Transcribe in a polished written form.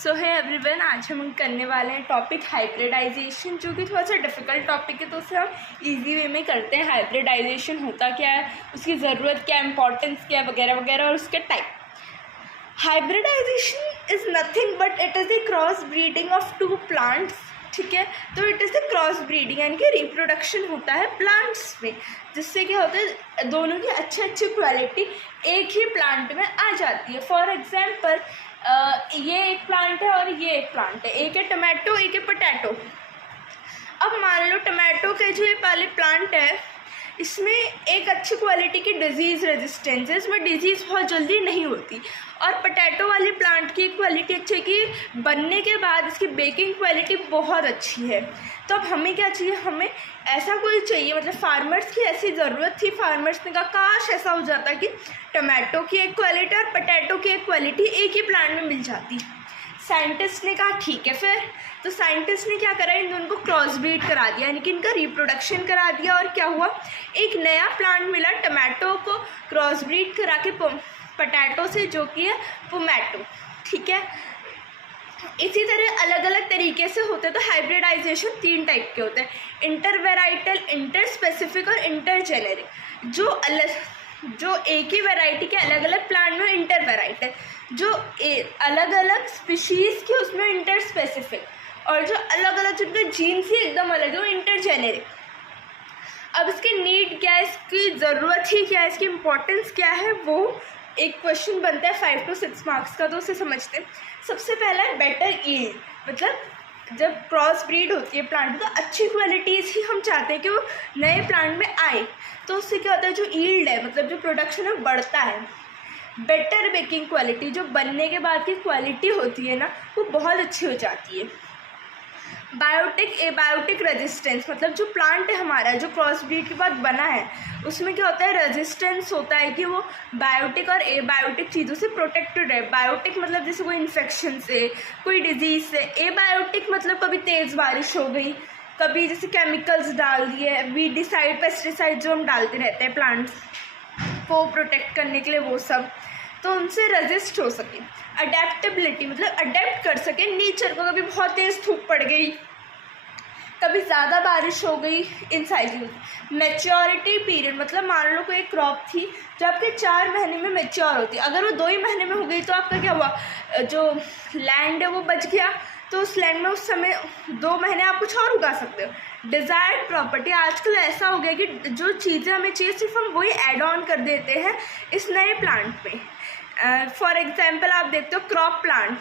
सो है एवरीवन, आज हम करने वाले हैं टॉपिक हाइब्रिडाइजेशन, जो कि थोड़ा सा डिफ़िकल्ट टॉपिक है, तो उसे हम इजी वे में करते हैं। हाइब्रिडाइजेशन होता क्या है, उसकी ज़रूरत क्या है, इंपॉर्टेंस क्या है, वगैरह वगैरह, और उसके type. Hybridization is nothing but it is the cross breeding of two plants. ठीक है, तो it is the cross breeding, यानी कि रिप्रोडक्शन होता है प्लांट्स में, जिससे क्या होता है, दोनों की अच्छी अच्छी क्वालिटी एक ही प्लांट में आ जाती है। फॉर एग्जाम्पल, ये एक प्लांट है और ये एक प्लांट है, एक है टमाटो एक है पोटैटो। अब मान लो टमाटो के जो ये वाले प्लांट है, इसमें एक अच्छी क्वालिटी की डिजीज़ रेजिस्टेंस है, इसमें डिजीज़ बहुत जल्दी नहीं होती। और पोटैटो वाली प्लांट की क्वालिटी अच्छी है कि बनने के बाद इसकी बेकिंग क्वालिटी बहुत अच्छी है। तो अब हमें क्या चाहिए, हमें ऐसा कोई चाहिए, मतलब फार्मर्स की ऐसी ज़रूरत थी, फार्मर्स ने कहा काश ऐसा हो जाता कि टमाटो की एक क्वालिटी और पोटैटो की एक क्वालिटी एक ही प्लांट में मिल जाती। साइंटिस्ट ने कहा ठीक है फिर, तो साइंटिस्ट ने क्या करा, इन दोनों को क्रॉस ब्रीड करा दिया, यानी कि इनका रिप्रोडक्शन करा दिया। और क्या हुआ, एक नया प्लांट मिला टमाटो को क्रॉस ब्रीड करा के पोटैटो से, जो कि है पोमैटो। ठीक है, इसी तरह अलग अलग तरीके से होते हैं। तो हाइब्रिडाइजेशन 3 टाइप के होते हैं, इंटरवेराइटल, इंटर स्पेसिफिक और इंटर जेनेरिक। जो एक ही वैरायटी के अलग अलग प्लांट में इंटर वेराइटल, जो अलग अलग स्पीशीज़ की उसमें इंटर स्पेसिफिक, और जो अलग अलग जिनके जीन्स ही एकदम अलग है वो इंटर जेनेरिक। अब इसकी नीड क्या है, इसकी ज़रूरत ही क्या है, इसकी इम्पोर्टेंस क्या है, वो एक क्वेश्चन बनता है 5 to 6 मार्क्स का, तो उसे समझते हैं। सबसे पहला है बेटर ईल्ड, मतलब जब क्रॉस ब्रीड होती है प्लांट तो अच्छी क्वालिटीज़ ही हम चाहते हैं कि वो नए प्लांट में आए, तो उससे क्या होता है, जो ईल्ड है, मतलब जो प्रोडक्शन है, बढ़ता है। बेटर बेकिंग क्वालिटी, जो बनने के बाद की क्वालिटी होती है ना, वो बहुत अच्छी हो जाती है। बायोटिक, एबायोटिक रेजिस्टेंस, मतलब जो प्लांट है हमारा, जो क्रॉस ब्रीड के बाद बना है, उसमें क्या होता है, रेजिस्टेंस होता है कि वो बायोटिक और एबायोटिक चीज़ों से प्रोटेक्टेड है। बायोटिक मतलब जैसे कोई इन्फेक्शन से, कोई डिजीज़ से। एबायोटिक मतलब कभी तेज़ बारिश हो गई, कभी जैसे केमिकल्स डाल दिए, वीडिसाइड, पेस्टिसाइड जो हम डालते रहते हैं प्लांट्स को प्रोटेक्ट करने के लिए, वो सब, तो उनसे रेजिस्ट हो सके। अडेप्टेबिलिटी मतलब अडेप्ट कर सके नेचर को, कभी बहुत तेज़ धूप पड़ गई, कभी ज़्यादा बारिश हो गई, इन सारी चीज़ों। मैच्योरिटी पीरियड मतलब मान लो कोई एक क्रॉप थी जो आपके 4 महीने में मैच्योर होती है, अगर वो 2 ही महीने में हो गई तो आपका क्या हुआ, जो लैंड है वो बच गया, तो उस लैंड में उस समय 2 महीने आप कुछ और उगा सकते हो। डिज़ायर्ड प्रॉपर्टी, आजकल ऐसा हो गया कि जो चीज़ें हमें चाहिए सिर्फ हम वही ऐड ऑन कर देते हैं इस नए प्लांट में। फॉर एग्जाम्पल आप देखते हो क्रॉप प्लांट,